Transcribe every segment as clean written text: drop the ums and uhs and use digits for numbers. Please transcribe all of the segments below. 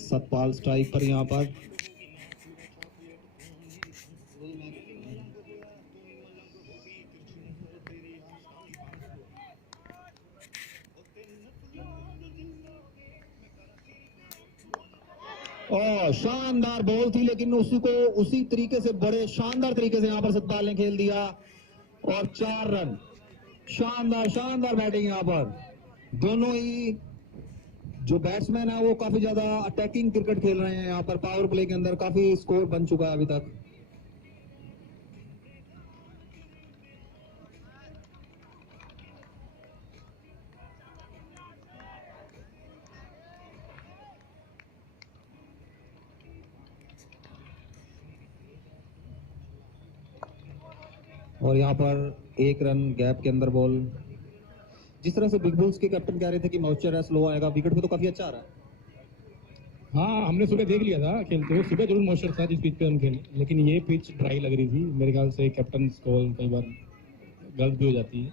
Satpal strike पर यहाँ पर और शानदार बॉल थी, लेकिन उसी को उसी तरीके से बड़े शानदार तरीके से यहाँ पर सतपाल ने खेल दिया और 4 रन। शानदार शानदार बैटिंग यहाँ पर। दोनों ही जो बैट्समैन है वो काफी ज्यादा अटैकिंग क्रिकेट खेल रहे हैं। यहाँ पर पावर प्ले के अंदर काफी स्कोर बन चुका है अभी तक। और यहाँ पर 1 रन गैप के अंदर बॉल। जिस तरह से बिग बुल्स के कैप्टन कह रहे थे कि मॉइस्चर है, स्लो आएगा, विकेट पे तो काफी अच्छा आ रहा है। हाँ, हमने सुबह देख लिया था खेलते हुए। सुबह जरूर मॉइस्चर था जिस पिच पे हम खेले, लेकिन ये पिच ड्राई लग रही थी। मेरे ख्याल से कैप्टन कॉल कई बार गलत भी हो जाती है।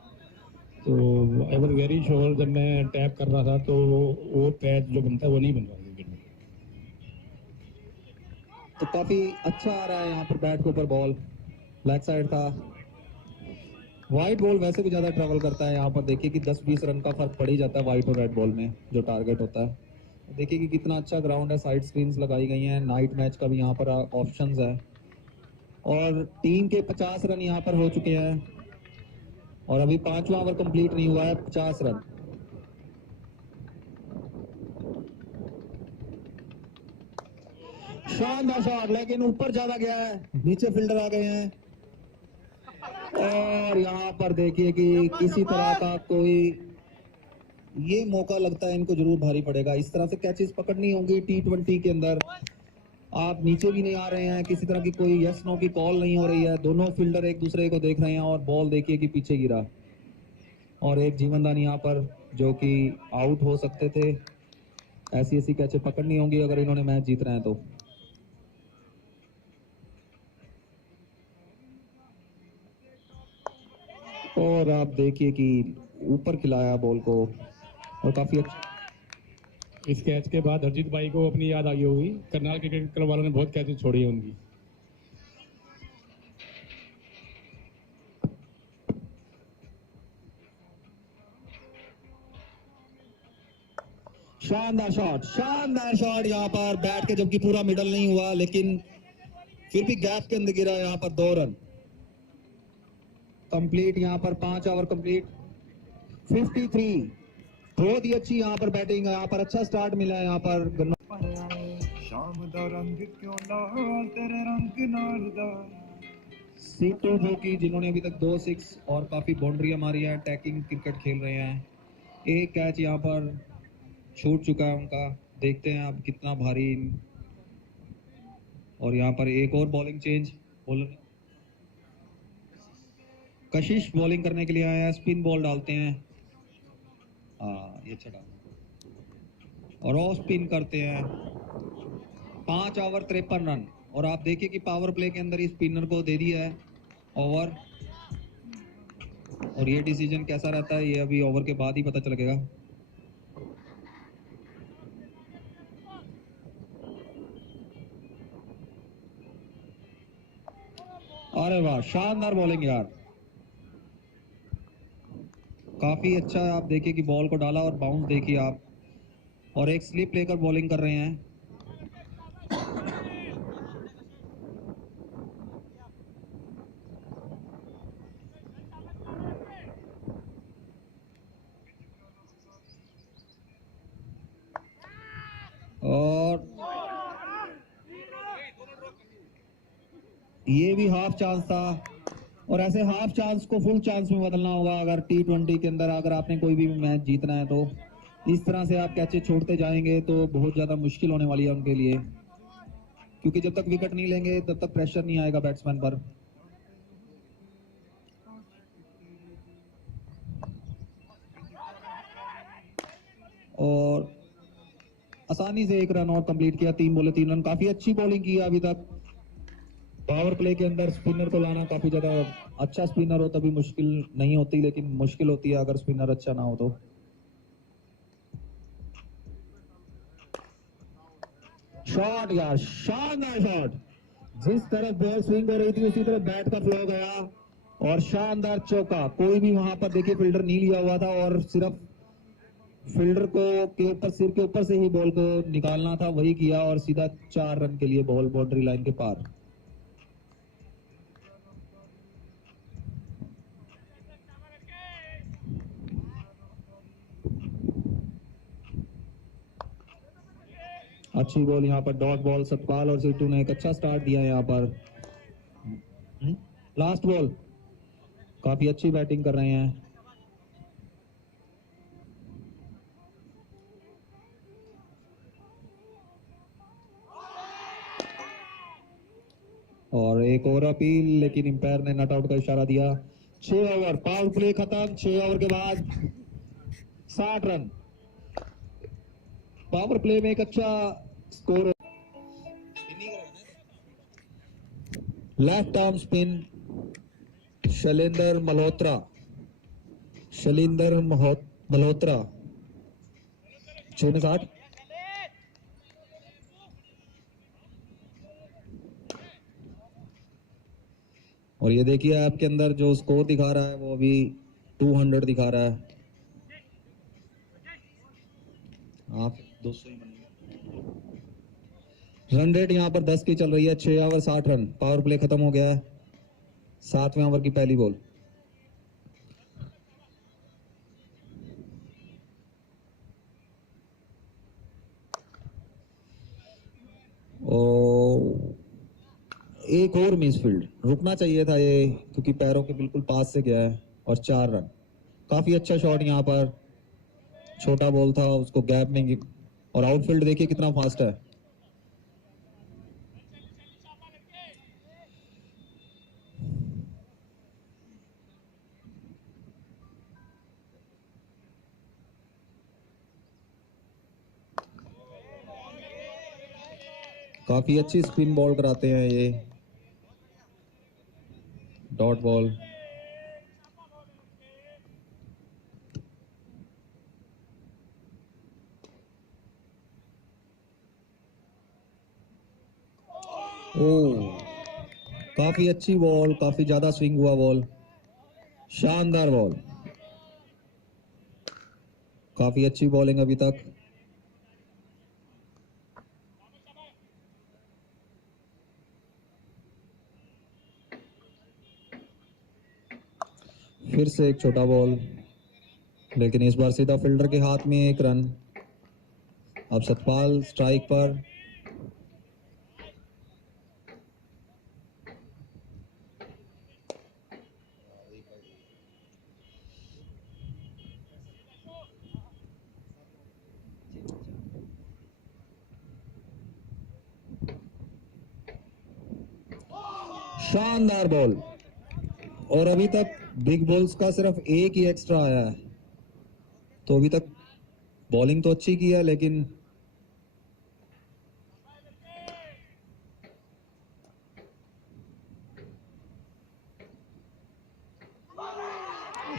तो आई वॉज वेरी श्योर, जब मैं टैप कर रहा था तो वो पैच जो बनता है वो नहीं बन रहा विकेट में। तो काफी अच्छा आ रहा है यहाँ पर बैट के ऊपर बॉल। बैक साइड था। व्हाइट बॉल वैसे भी ज्यादा ट्रैवल करता है। यहाँ पर देखिए कि 10-20 रन का फर्क पड़ ही जाता है व्हाइट और रेड बॉल में जो टारगेट होता है। देखिए कि कितना अच्छा ग्राउंड है, साइड स्क्रीन्स लगाई गई हैं, नाइट मैच का भी यहाँ पर ऑप्शंस है। और टीम के 50 रन यहाँ पर हो चुके हैं और अभी 5वां ओवर कंप्लीट नहीं हुआ है। 50 रन। शानदार शॉट, लेकिन ऊपर ज्यादा गया है, नीचे फील्डर आ गए हैं। और यहाँ पर देखिए कि किसी तरह का कोई ये मौका लगता है इनको जरूर भारी पड़ेगा। इस तरह से कैचेस पकड़नी होंगी T20 के अंदर। आप नीचे भी नहीं आ रहे हैं, किसी तरह की कोई यस नो की कॉल नहीं हो रही है। दोनों फील्डर एक दूसरे को देख रहे हैं और बॉल देखिए कि पीछे गिरा और एक जीवनदान यहाँ पर जो कि आउट हो सकते थे। ऐसी ऐसी कैचेस पकड़नी होंगी अगर इन्होंने मैच जीतना है तो। और आप देखिए कि ऊपर खिलाया बॉल को और काफी अच्छा। इस कैच के बाद हरजीत भाई को अपनी याद आ गई होगी। करनाल क्रिकेट क्लब वालों ने बहुत कैचेस छोड़ी है उनकी। शानदार शॉट, शानदार शॉट यहाँ पर बैट के, जबकि पूरा मिडल नहीं हुआ लेकिन फिर भी गैप के अंदर गिरा। यहाँ पर 2 रन कंप्लीट। यहाँ पर 5 ओवर कंप्लीट। 53। बहुत ही अच्छी यहाँ पर बैटिंग है। यहाँ पर अच्छा स्टार्ट मिला है यहाँ पर। शाम दा रंग क्यों लाल तेरे रंग नाल दा। सीटू जो कि जिन्होंने अभी तक 2 6 और काफी बाउंड्रियां मारी है, अटैकिंग क्रिकेट खेल रहे हैं। एक कैच यहाँ पर छूट चुका है उनका। देखते हैं अब कितना भारी। और यहाँ पर एक और बॉलिंग चेंज। बॉलर कशिश बॉलिंग करने के लिए आया है। स्पिन बॉल डालते हैं। ये अच्छा डाल और ऑफ स्पिन करते हैं। 5 ओवर 53 रन। और आप देखिए कि पावर प्ले के अंदर इस स्पिनर को दे दिया है ओवर। और ये डिसीजन कैसा रहता है ये अभी ओवर के बाद ही पता चलेगा। अरे वाह, शानदार बॉलिंग यार। काफी अच्छा है। आप देखिए कि बॉल को डाला और बाउंस देखिए आप, और एक स्लिप लेकर बॉलिंग कर रहे हैं। और ये भी हाफ चांस था। और ऐसे हाफ चांस को फुल चांस में बदलना होगा अगर T20 के अंदर अगर आपने कोई भी मैच जीतना है तो। इस तरह से आप कैचे छोड़ते जाएंगे तो बहुत ज्यादा मुश्किल होने वाली है उनके लिए, क्योंकि जब तक विकेट नहीं लेंगे तब तक प्रेशर नहीं आएगा बैट्समैन पर। और आसानी से 1 रन और कंप्लीट किया। 3 बॉले 3 रन। काफी अच्छी बॉलिंग की है अभी तक। पावर प्ले के अंदर स्पिनर को लाना काफी ज्यादा, अच्छा स्पिनर हो तभी मुश्किल नहीं होती, लेकिन मुश्किल होती है अगर स्पिनर अच्छा ना हो तो। शॉट यार, शानदार शॉट। जिस तरफ बॉल स्विंग हो रही थी उसी तरफ बैट का फ्लो गया और शानदार चौका। कोई भी वहां पर देखिए फील्डर नहीं लिया हुआ था और सिर्फ फील्डर को के ऊपर, सिर के ऊपर से ही बॉल को निकालना था, वही किया और सीधा 4 रन के लिए बॉल बाउंड्री लाइन के पार। अच्छी बॉल यहाँ पर, डॉट बॉल। सतपाल और सिद्धू ने एक अच्छा स्टार्ट दिया यहाँ पर। लास्ट बॉल, काफी अच्छी बैटिंग कर रहे हैं। और एक और अपील, लेकिन अंपायर ने नॉट आउट का इशारा दिया। 6 ओवर, पावर प्ले खत्म। 6 ओवर के बाद 60 रन। पावर प्ले में एक अच्छा score. Left arm spin, Shailendra Malhotra. Malhotra 6 में 60। और ये देखिए आपके अंदर जो स्कोर दिखा रहा है वो अभी 200 दिखा रहा है। आप 200 ही बनेंगे। रन रेट यहाँ पर 10 की चल रही है। 6 ओवर 60 रन। पावर प्ले खत्म हो गया है। 7वें ओवर की पहली बॉल। एक और मिसफील्ड, रुकना चाहिए था ये, क्योंकि पैरों के बिल्कुल पास से गया है। और 4 रन। काफी अच्छा शॉट यहाँ पर, छोटा बॉल था, उसको गैप में। और आउटफील्ड देखिए कितना फास्ट है। काफी अच्छी स्पिन बॉल कराते हैं ये, डॉट बॉल। ओ, काफी अच्छी बॉल, काफी ज्यादा स्विंग हुआ बॉल। शानदार बॉल, काफी अच्छी बॉलिंग अभी तक। फिर से एक छोटा बॉल, लेकिन इस बार सीधा फील्डर के हाथ में। 1 रन। अब सतपाल स्ट्राइक पर। शानदार बॉल। और अभी तक बिग बॉल्स का सिर्फ एक ही एक्स्ट्रा आया है, तो अभी तक बॉलिंग तो अच्छी की है, लेकिन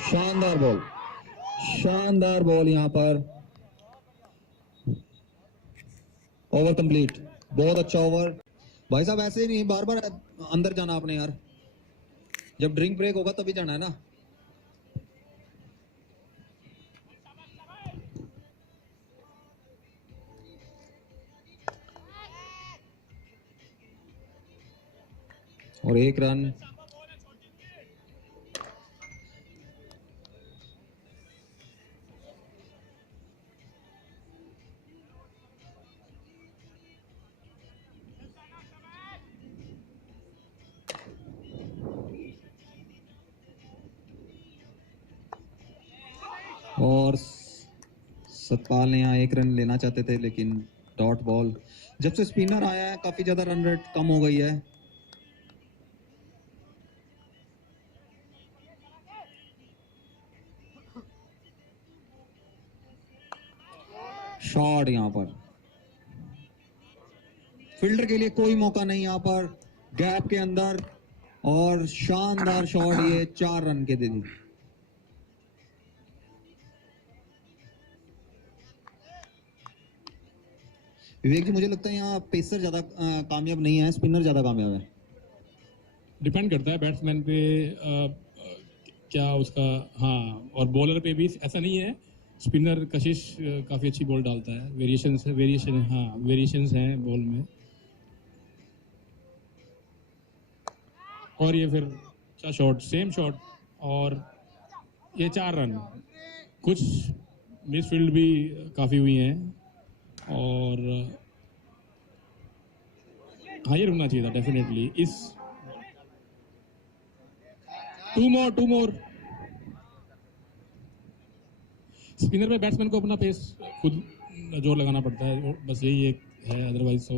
शानदार बॉल, शानदार बॉल यहाँ पर। Over complete. बहुत अच्छा ओवर। भाई साहब ऐसे ही नहीं, बार बार अंदर जाना आपने यार। जब ड्रिंक ब्रेक होगा तभी जाना है ना। और 1 रन। और सतपाल ने यहाँ 1 रन लेना चाहते थे, लेकिन डॉट बॉल। जब से स्पिनर आया है काफी ज्यादा रन रेट कम हो गई है। शॉट यहाँ पर, फील्डर के लिए कोई मौका नहीं यहाँ पर, गैप के अंदर। और शानदार शॉट, ये 4 रन के दे दी। विवेक जी, मुझे लगता है यहाँ पेसर ज्यादा कामयाब नहीं है, स्पिनर ज्यादा कामयाब है। डिपेंड करता है बैट्समैन पे क्या उसका। हाँ, और बॉलर पे भी ऐसा नहीं है। स्पिनर कशिश काफ़ी अच्छी बॉल डालता है, वेरिएशंस हैं बॉल में। और ये फिर अच्छा शॉट, सेम शॉट, और ये 4 रन। कुछ मिसफील्ड भी काफ़ी हुई हैं, और हाँ, ये रुकना चाहिए था डेफिनेटली। इस टू मोर। स्पिनर पे बैट्समैन को अपना पेस खुद जोर लगाना पड़ता है, बस यही एक है, अदरवाइज तो।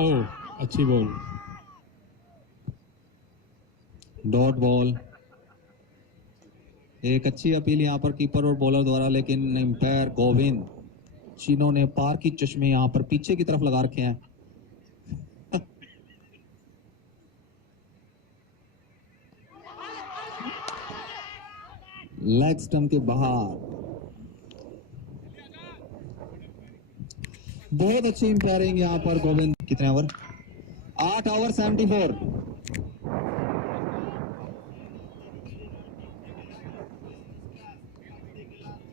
ओह, अच्छी बॉल। Dot ball. एक अच्छी अपील यहाँ पर कीपर और बॉलर द्वारा, लेकिन एम्पायर गोविंद, चीनों ने पार की चश्मे यहाँ पर पीछे की तरफ लगा रखे हैं। लेग स्टंप के बाहर। बहुत अच्छी एम्पायरिंग यहाँ पर गोविंद। कितने ओवर? 8 ओवर 74।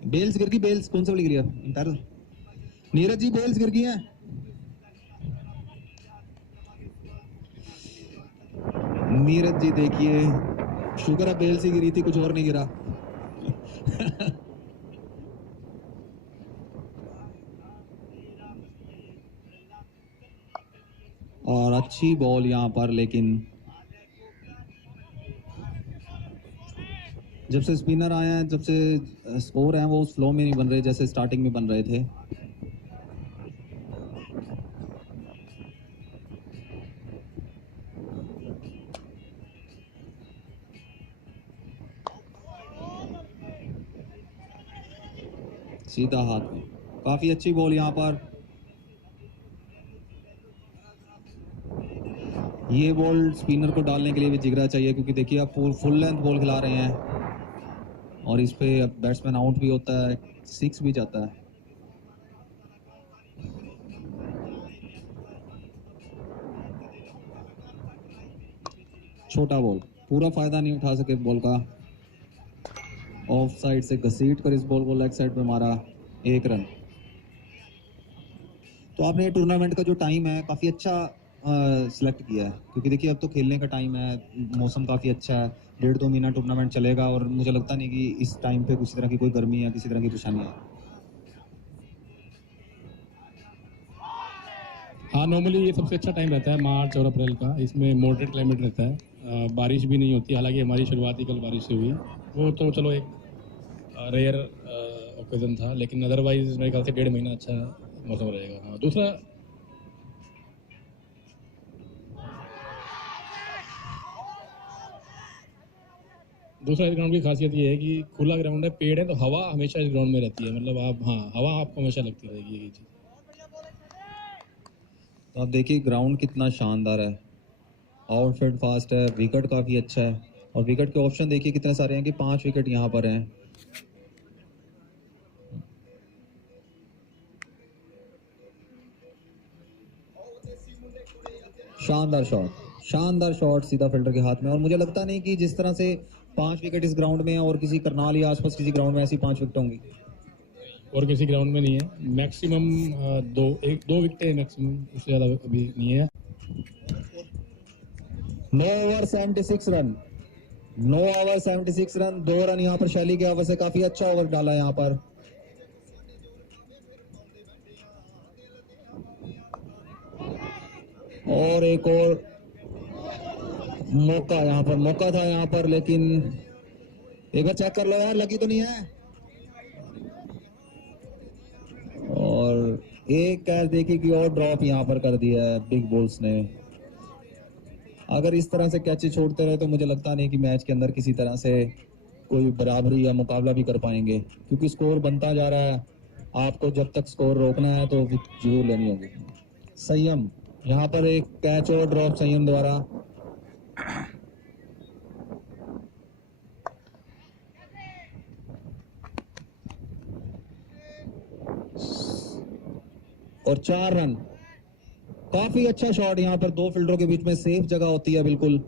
बेल्स गिर गई, बेल्स कौन सा वाली गिरी है? एम्पायर नीरज जी, बेल्स गिर गई हैं। नीरज जी देखिए, शुक्र है बेल्स ही गिरी थी, कुछ और नहीं गिरा। और अच्छी बॉल यहाँ पर, लेकिन जब से स्पिनर आए हैं, जब से स्कोर हैं, वो उस फ्लो में नहीं बन रहे जैसे स्टार्टिंग में बन रहे थे। सीधा हाथ में, काफी अच्छी बॉल यहाँ पर। ये बॉल स्पिनर को डालने के लिए भी जिगरा चाहिए, क्योंकि देखिए आप फुल लेंथ बॉल खिला रहे हैं, और इस पे अब बैट्समैन आउट भी होता है, 6 भी जाता है। छोटा बॉल, पूरा फायदा नहीं उठा सके बॉल का। ऑफ साइड से घसीट कर इस बॉल को लेग साइड पे मारा, 1 रन। तो आपने टूर्नामेंट का जो टाइम है काफी अच्छा सिलेक्ट किया है, क्योंकि देखिए अब तो खेलने का टाइम है, मौसम काफी अच्छा है, 1.5-2 महीना टूर्नामेंट चलेगा, और मुझे लगता नहीं कि इस टाइम पे किसी तरह की कोई गर्मी या किसी तरह की परेशानी है। हाँ, नॉर्मली ये सबसे अच्छा टाइम रहता है मार्च और अप्रैल का। इसमें मॉडरेट क्लाइमेट रहता है, बारिश भी नहीं होती। हालांकि हमारी शुरुआत ही कल बारिश से हुई, वो तो चलो एक रेयर ओकेजन था, लेकिन अदरवाइज मेरे ख्याल से 1.5 महीना अच्छा मौसम रहेगा। हाँ, दूसरा इस ग्राउंड की खासियत ये है कि खुला ग्राउंड है, पेड़ है, तो हवा हमेशा इस ग्राउंड में रहती है। मतलब आप, हाँ, हवा आपको हमेशा लगती रहेगी, ये चीज़। तो आप देखिए ग्राउंड कितना शानदार है, आउटफील्ड फास्ट है, विकेट काफी अच्छा है, और विकेट के ऑप्शन देखिए कितने सारे हैं, कि 5 विकेट यहाँ पर हैं। शानदार शॉट, शानदार शॉट सीधा फील्डर के हाथ में। और मुझे लगता नहीं कि जिस तरह से 5 विकेट इस ग्राउंड में है, और किसी करनाल या आसपास किसी ग्राउंड में ऐसी 5 विकेट होंगी। और किसी ग्राउंड में नहीं है। मैक्सिमम 2 विकेट मैक्सिमम, उससे ज़्यादा अभी नहीं है। 9 over 76 run, 9 over 76 run, 2 run यहाँ पर शैली के वजह से काफी अच्छा ओवर डाला यहाँ पर। और एक और मौका, यहाँ पर मौका था यहाँ पर, लेकिन एक बार चेक कर लो यार, लगी तो नहीं है। और एक कैच देखिए कि और ड्रॉप यहाँ पर कर दिया है बिग बॉल्स ने। अगर इस तरह से कैचेस छोड़ते रहे तो मुझे लगता नहीं कि मैच के अंदर किसी तरह से कोई बराबरी या मुकाबला भी कर पाएंगे, क्योंकि स्कोर बनता जा रहा है। आपको जब तक स्कोर रोकना है तो जरूर लेनी होगी संयम। यहाँ पर एक कैच और ड्रॉप संयम द्वारा। और 4 रन। काफी अच्छा शॉट, यहाँ पर दो फील्डरों के बीच में सेफ जगह होती है बिल्कुल।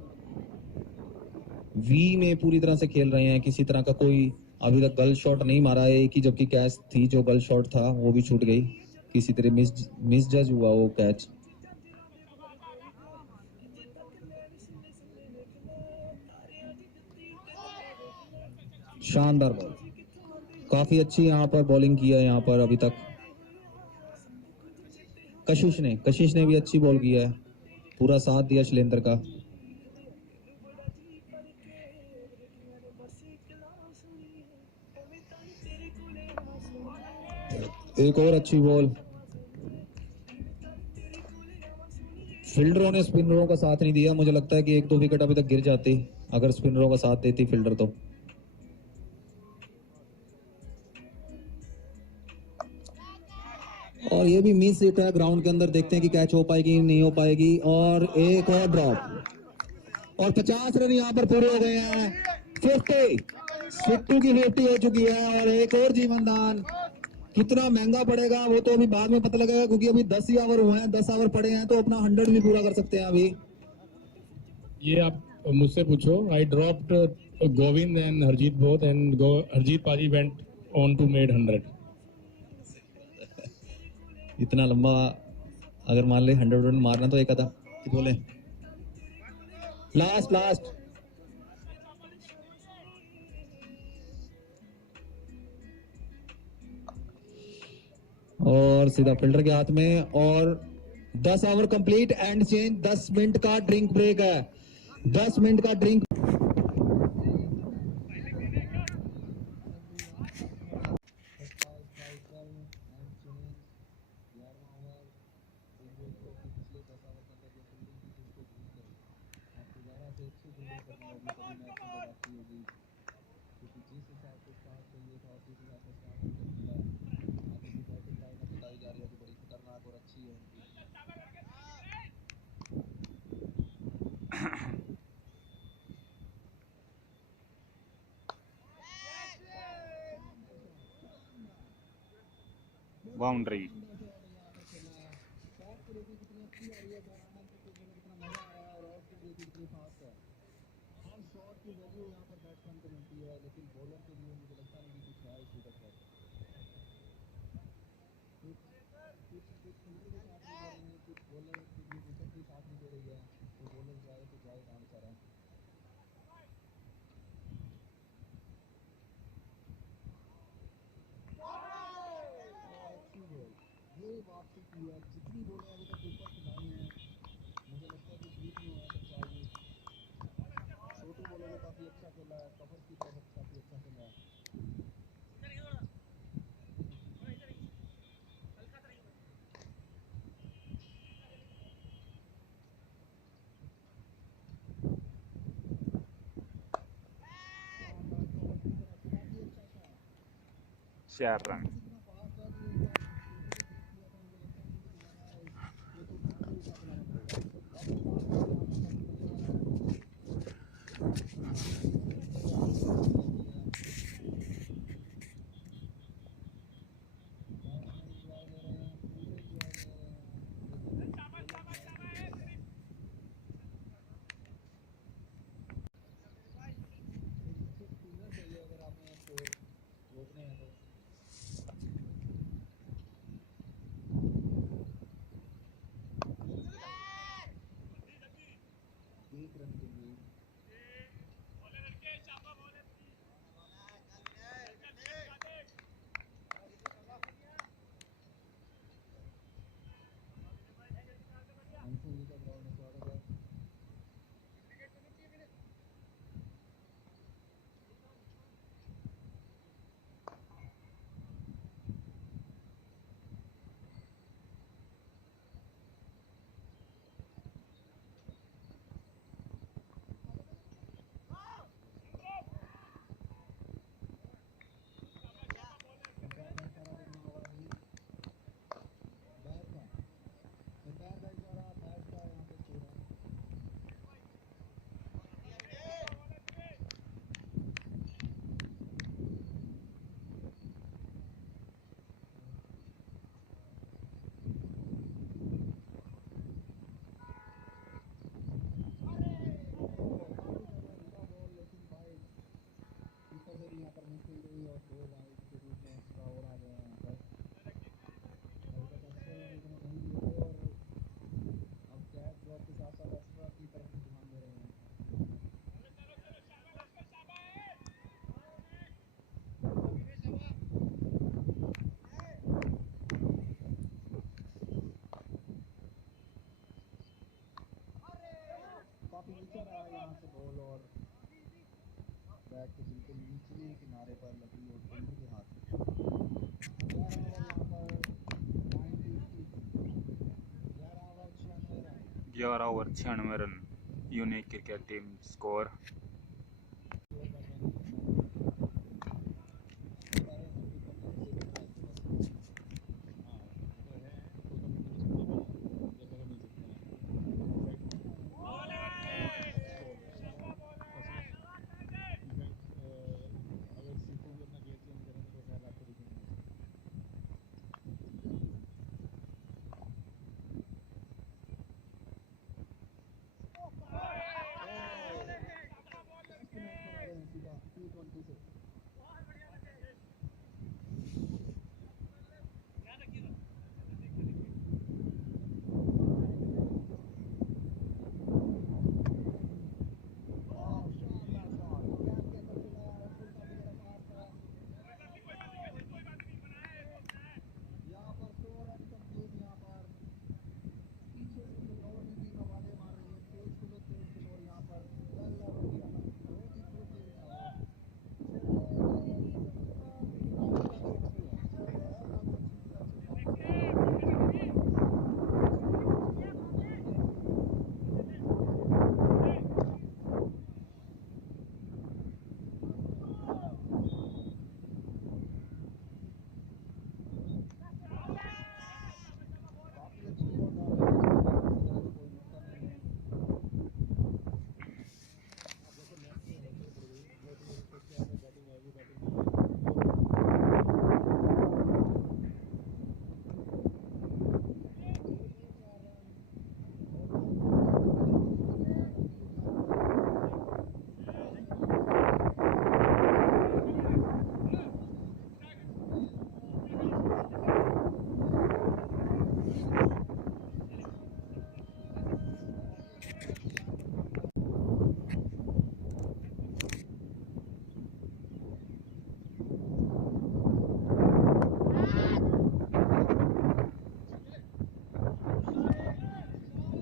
वी में पूरी तरह से खेल रहे हैं, किसी तरह का कोई अभी तक गल शॉट नहीं मारा है। एक ही जबकि कैच थी जो गल शॉट था वो भी छूट गई, किसी तरह मिस जज हुआ वो कैच। शानदार बॉल, काफी अच्छी यहाँ पर बॉलिंग की है यहाँ पर अभी तक। कशिश ने भी अच्छी बॉल किया है, पूरा साथ दिया शैलेंद्र का। एक और अच्छी बॉल। फील्डरों ने स्पिनरों का साथ नहीं दिया, मुझे लगता है कि 1-2 विकेट अभी तक गिर जाती अगर स्पिनरों का साथ देती फील्डर तो। और ये भी मिस हिट है ग्राउंड के अंदर, देखते हैं कि कैच हो पाएगी नहीं हो पाएगी। और एक और ड्रॉप और 50 रन यहाँ पर पूरे हो गए हैं। 50 सिट्टू की 50 हो चुकी है। और एक और जीवनदान, कितना महंगा पड़ेगा वो तो अभी बाद में पता लगेगा, क्योंकि अभी 10 ही ओवर हुए हैं, 10 ओवर पड़े हैं तो अपना 100 भी पूरा कर सकते हैं अभी। ये आप मुझसे पूछो। I dropped Govind and Harjeet both and Harjeet पाजी वेंट ऑन टू मेड 100। इतना लंबा अगर मान ले 100 रन मारना तो एक आधा बोले लास्ट। और सीधा फील्डर के हाथ में। और 10 over complete, and change. 10 minute का ड्रिंक ब्रेक है, 10 मिनट का ड्रिंक। बाउंड्री। जितनी बोले अभी तक ऊपर खिलानी है, मुझे लगता है कि बीच में होना चाहिए। छोटू बोलोगे काफी अच्छा खेला है, कवर की तरफ काफी अच्छा खेला है। चार रन। अगर आपने रोकने हैं तो निचले किनारे पर लगी और बंधु के हाथ में 11 यहाँ पर 11 over 96 run unique cricket team score.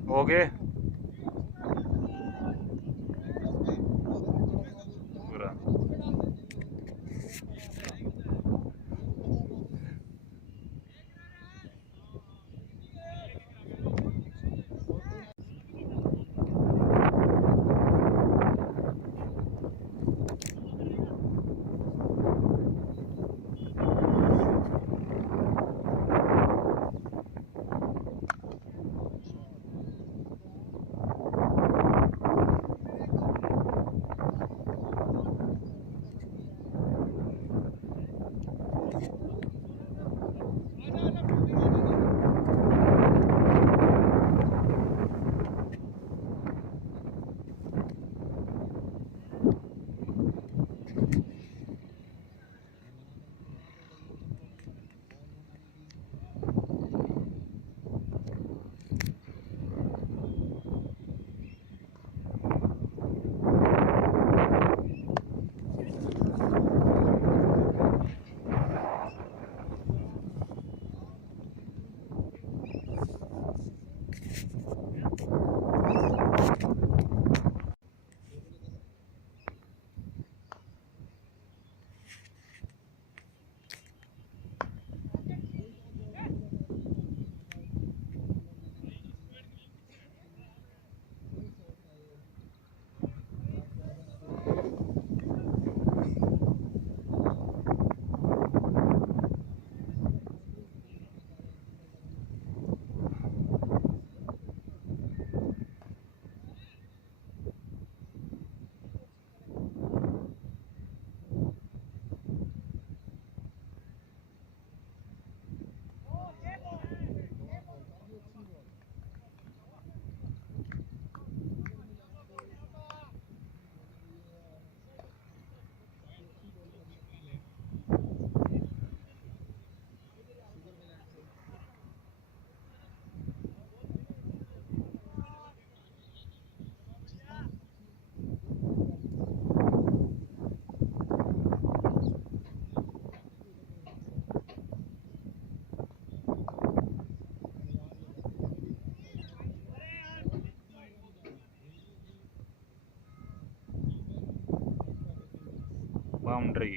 हो गए पूरा। बाउंड्री।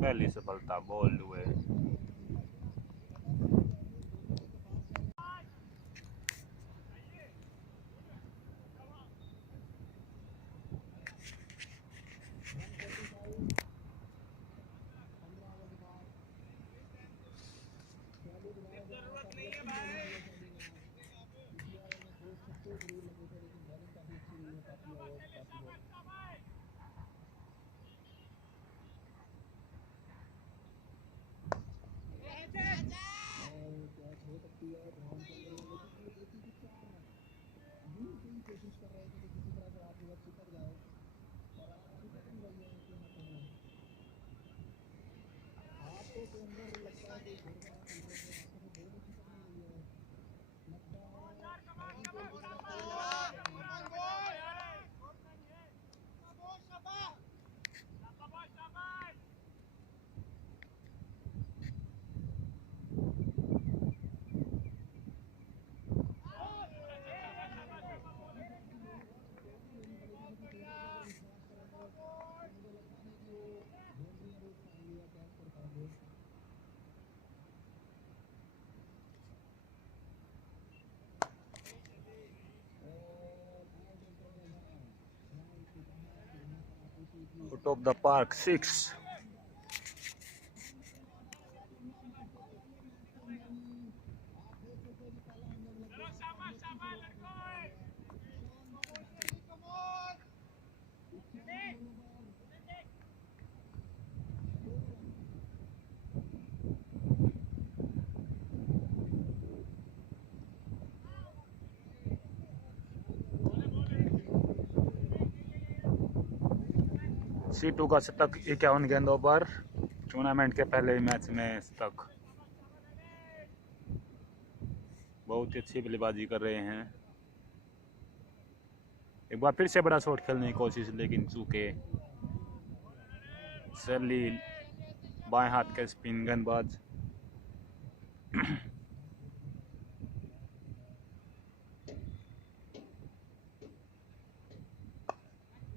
पहली सफलता बोल्ड हुए। Out of the park 6. C2 का शतक 51 गेंदों पर टूर्नामेंट के पहले मैच में शतक। बहुत ही अच्छी बल्लेबाजी कर रहे हैं। एक बार फिर से बड़ा शॉट खेलने की कोशिश, लेकिन चूके। सरली बाएं हाथ के स्पिन गेंदबाज।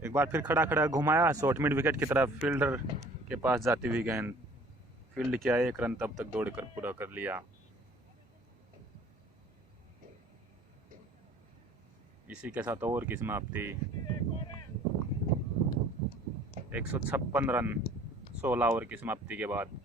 एक बार फिर खड़ा खड़ा घुमाया, शॉट मिड विकेट की तरफ, फील्डर के पास जाती हुई गेंद फील्ड किया, 1 रन तब तक दौड़कर पूरा कर लिया। इसी के साथ ओवर की समाप्ति। 156 रन 16 ओवर की समाप्ति के बाद।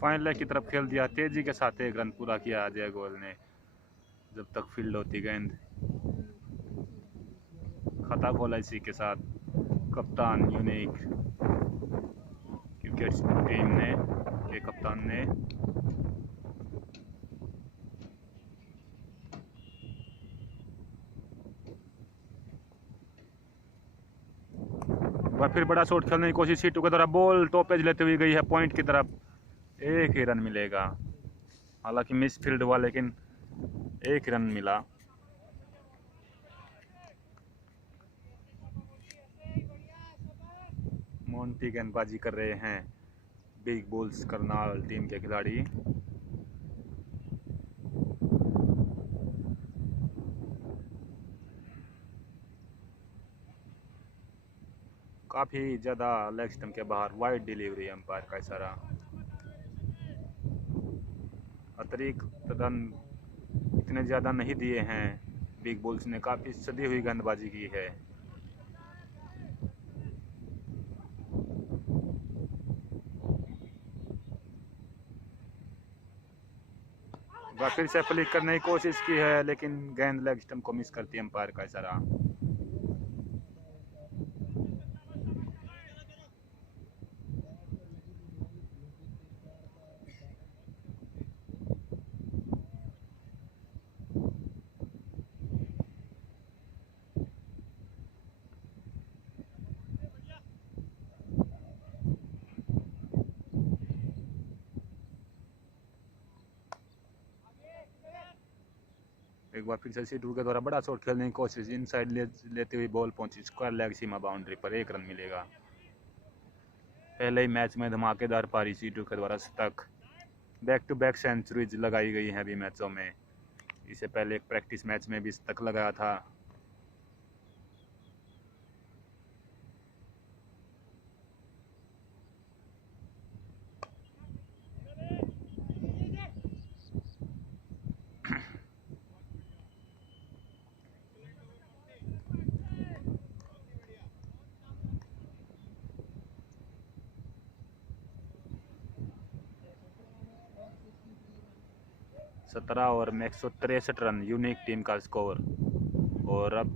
फाइनल लेग की तरफ खेल दिया, तेजी के साथ 1 रन पूरा किया अजय गोयल ने। जब तक फील्ड होती गेंद, खाता खोला इसी के साथ कप्तान यूनिक क्रिकेट टीम ने के कप्तान ने। फिर बड़ा शॉट खेलने की कोशिश, C2 के द्वारा बॉल टॉप एज लेते हुए गई है पॉइंट की तरफ। 1 ही रन मिलेगा, हालांकि मिस फील्ड हुआ, लेकिन 1 रन मिला। मोंटी गेंदबाजी कर रहे हैं बिग बुल्स करनाल टीम के खिलाड़ी। काफ़ी ज़्यादा लेग स्टंप के बाहर वाइड डिलीवरी अंपायर का इशारा। अतिरिक्त रन इतने ज़्यादा नहीं दिए हैं, बिग बुल्स ने काफ़ी सदी हुई गेंदबाजी की है। वह फिर से फ्लिक करने की कोशिश की है, लेकिन गेंद लेग स्टंप को मिस करती है अंपायर का इशारा। एक बार फिर से सीटू के द्वारा बड़ा शॉट खेलने की कोशिश, इनसाइड लेते हुए बॉल पहुंची स्क्वायर लेग सीमा बाउंड्री पर, 1 रन मिलेगा। पहले ही मैच में धमाकेदार पारी सीटू के द्वारा शतक, बैक टू बैक सेंचुरीज लगाई गई हैं अभी मैचों में। इससे पहले एक प्रैक्टिस मैच में भी शतक लगाया था। सत्रह ओवर में 163 रन यूनिक टीम का स्कोर, और अब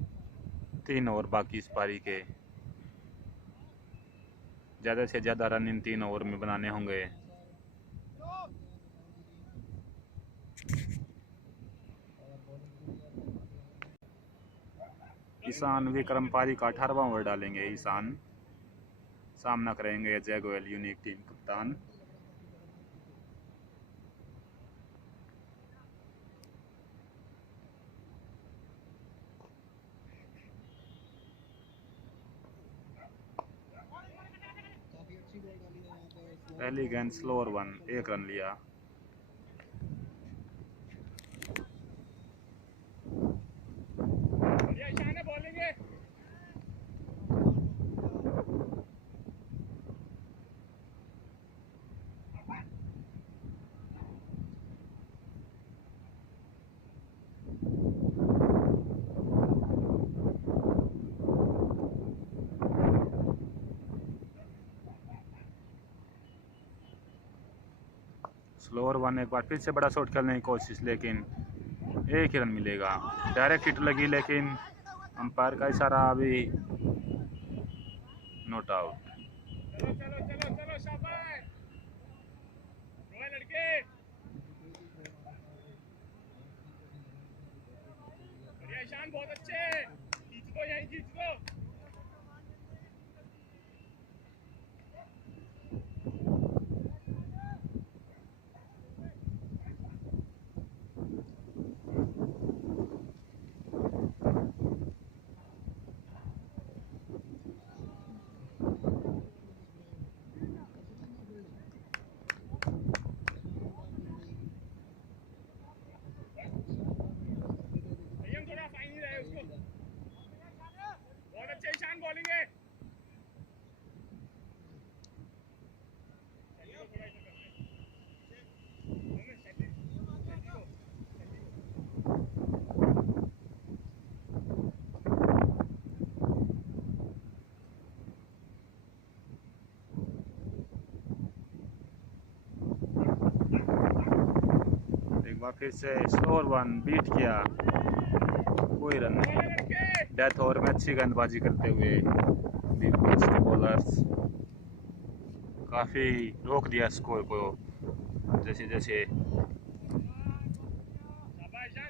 3 ओवर बाकी इस पारी के। ज़्यादा से ज़्यादा रन इन 3 ओवर में बनाने होंगे। ईशान विक्रम पारी का 18वां ओवर डालेंगे। ईशान सामना करेंगे अजय गोयल, यूनिक टीम कप्तान। पहली गेंद स्लोअर 1, 1 रन लिया। स्लोअर 1 एक बार फिर से बड़ा शॉट खेलने की कोशिश, लेकिन 1 ही रन मिलेगा। डायरेक्ट हिट लगी, लेकिन अंपायर का इशारा अभी नॉट आउट। चलो शाबाश लड़के, बढ़िया ईशान, बहुत अच्छे, खींच दो यहीं, खींच दो। थोड़ा फाइन ही रहे उसको, बहुत अच्छे ईशान बॉलिंग है। एक बार फिर से स्लोअर 1 बीट किया, कोई रन नहीं। डेथ ओवर में अच्छी गेंदबाजी करते हुए बिग बुल्स के बॉलर्स काफ़ी रोक दिया स्कोर को। जैसे जैसे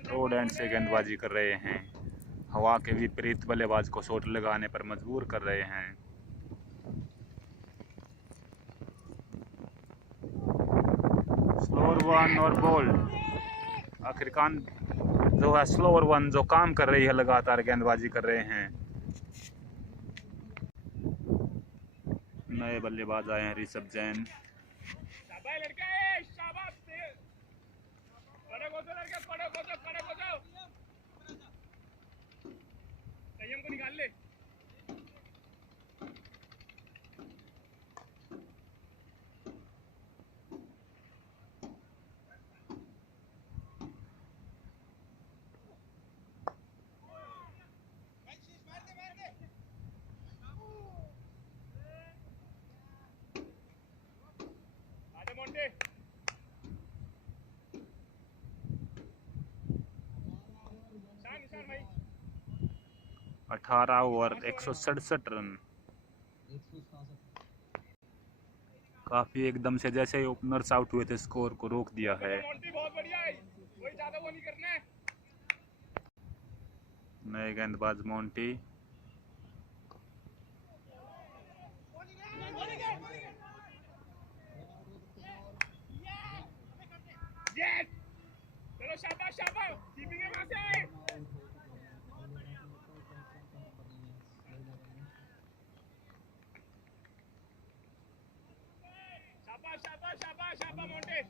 रोड एंड से गेंदबाजी कर रहे हैं, हवा के विपरीत बल्लेबाज को शॉट लगाने पर मजबूर कर रहे हैं। स्लोअर 1 और बोल्ड, आखिरकार जो है स्लोअर 1 जो काम कर रही है, लगातार गेंदबाजी कर रहे हैं। नए बल्लेबाज आए हैं ऋषभ जैन। शाबाश लड़का, शाबाश, खड़े हो जाओ लड़के, खड़े हो जाओ, संयम को निकाल ले। 18 ओवर 167 रन। काफी एकदम से जैसे ही ओपनर्स आउट हुए थे स्कोर को रोक दिया है। मोंटी बहुत बढ़िया है, कोई ज्यादा वो नहीं करना है। नए गेंदबाज मोंटी। यस, चलो शाबाश शाबाश, कीपिंग है वहां से। शाबाश शाबाश शाबाश शाबाश मोंटे।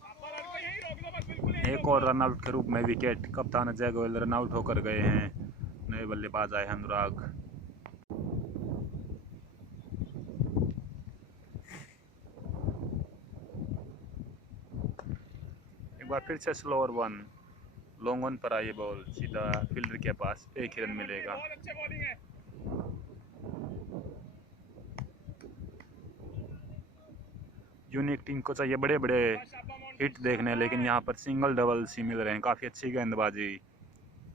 शाबाश लड़को, यही रोक लो बस, बिल्कुल यही एक रोक और लो। रनआउट के रूप में विकेट कप्तान अजय गोयल रनआउट होकर गए हैं। नए बल्लेबाज आए हैं अनुराग। एक बार फिर से स्लोअर वन, लॉन्ग वन पर आई बॉल सीधा फील्डर के पास, एक ही रन मिलेगा। बहुत अच्छे बॉलिंग है। यूनिक टीम को चाहिए बड़े बड़े शाबाश मोंटी। हिट देखने, लेकिन यहाँ पर सिंगल डबल्स ही मिल रहे हैं। काफी अच्छी गेंदबाजी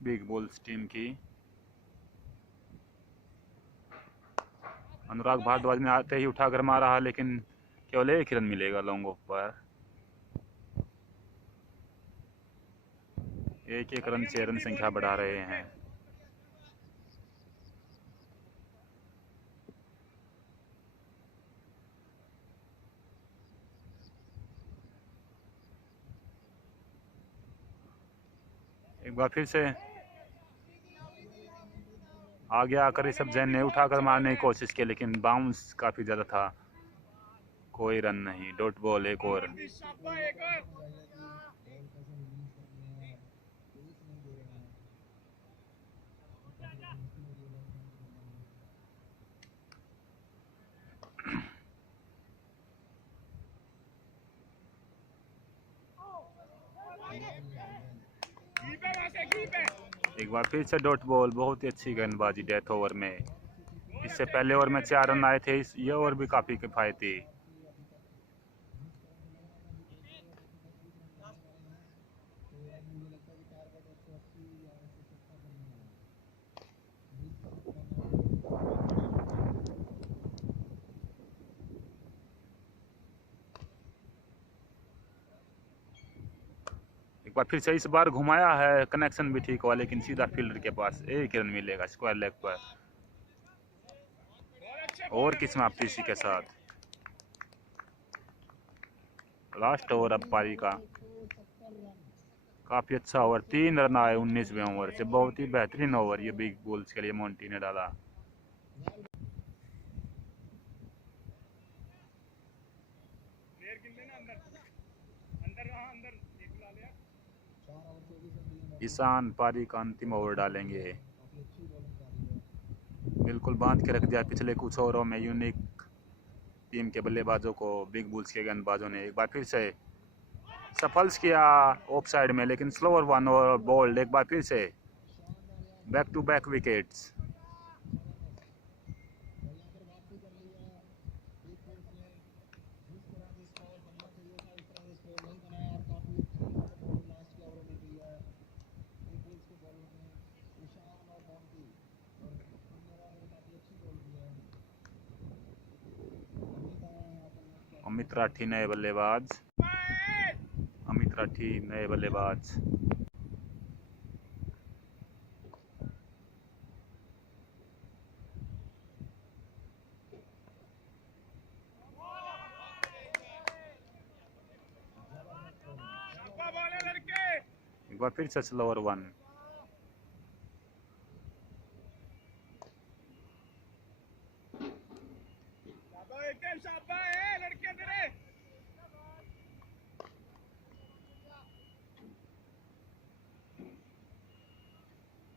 बिग बुल्स टीम की। अनुराग भारद्वाज ने आते ही उठाकर मारा, लेकिन केवल एक ही रन मिलेगा लॉन्ग ऑफ पर। एक एक रन से रन संख्या बढ़ा रहे हैं। एक बार फिर से आगे आकर ऋषभ जैन ने उठाकर मारने की कोशिश की, लेकिन बाउंस काफी ज्यादा था। कोई रन नहीं, डॉट बॉल एक और। शाबाश एक और। कीप है वहां से, कीप है। एक बार फिर से डॉट बॉल। बहुत ही अच्छी गेंदबाजी डेथ ओवर में। इससे पहले ओवर में 4 रन आए थे, ये ओवर भी काफी किफायती। एक बार फिर से इस बार घुमाया है, कनेक्शन भी ठीक हुआ, लेकिन सीधा फील्डर के पास, एक रन मिलेगा स्क्वायर लेग पर। ओवर की समाप्ति इसी के साथ। लास्ट ओवर अब पारी का। काफी अच्छा ओवर, 3 रन आए 19वें ओवर से। बहुत ही बेहतरीन ओवर ये बिग बुल्स के लिए मोंटी ने डाला। प्लेयर गिन लेना अंदर, अंदर रहा, अंदर एक बुला लिया। ईशान पारी का अंतिम ओवर डालेंगे। बिल्कुल बांध के रख दिया पिछले कुछ ओवरों में यूनिक टीम के बल्लेबाजों को बिग बुल्स के गेंदबाजों ने। एक बार फिर से सफल किया ऑफ साइड में, लेकिन स्लोअर वन और बॉल्ड। एक बार फिर से back to back wickets. Amit Rathi नए बल्लेबाज। अमित राठी नए बल्लेबाज। शाबाश बॉल है लड़के। एक बार फिर से स्लोअर वन।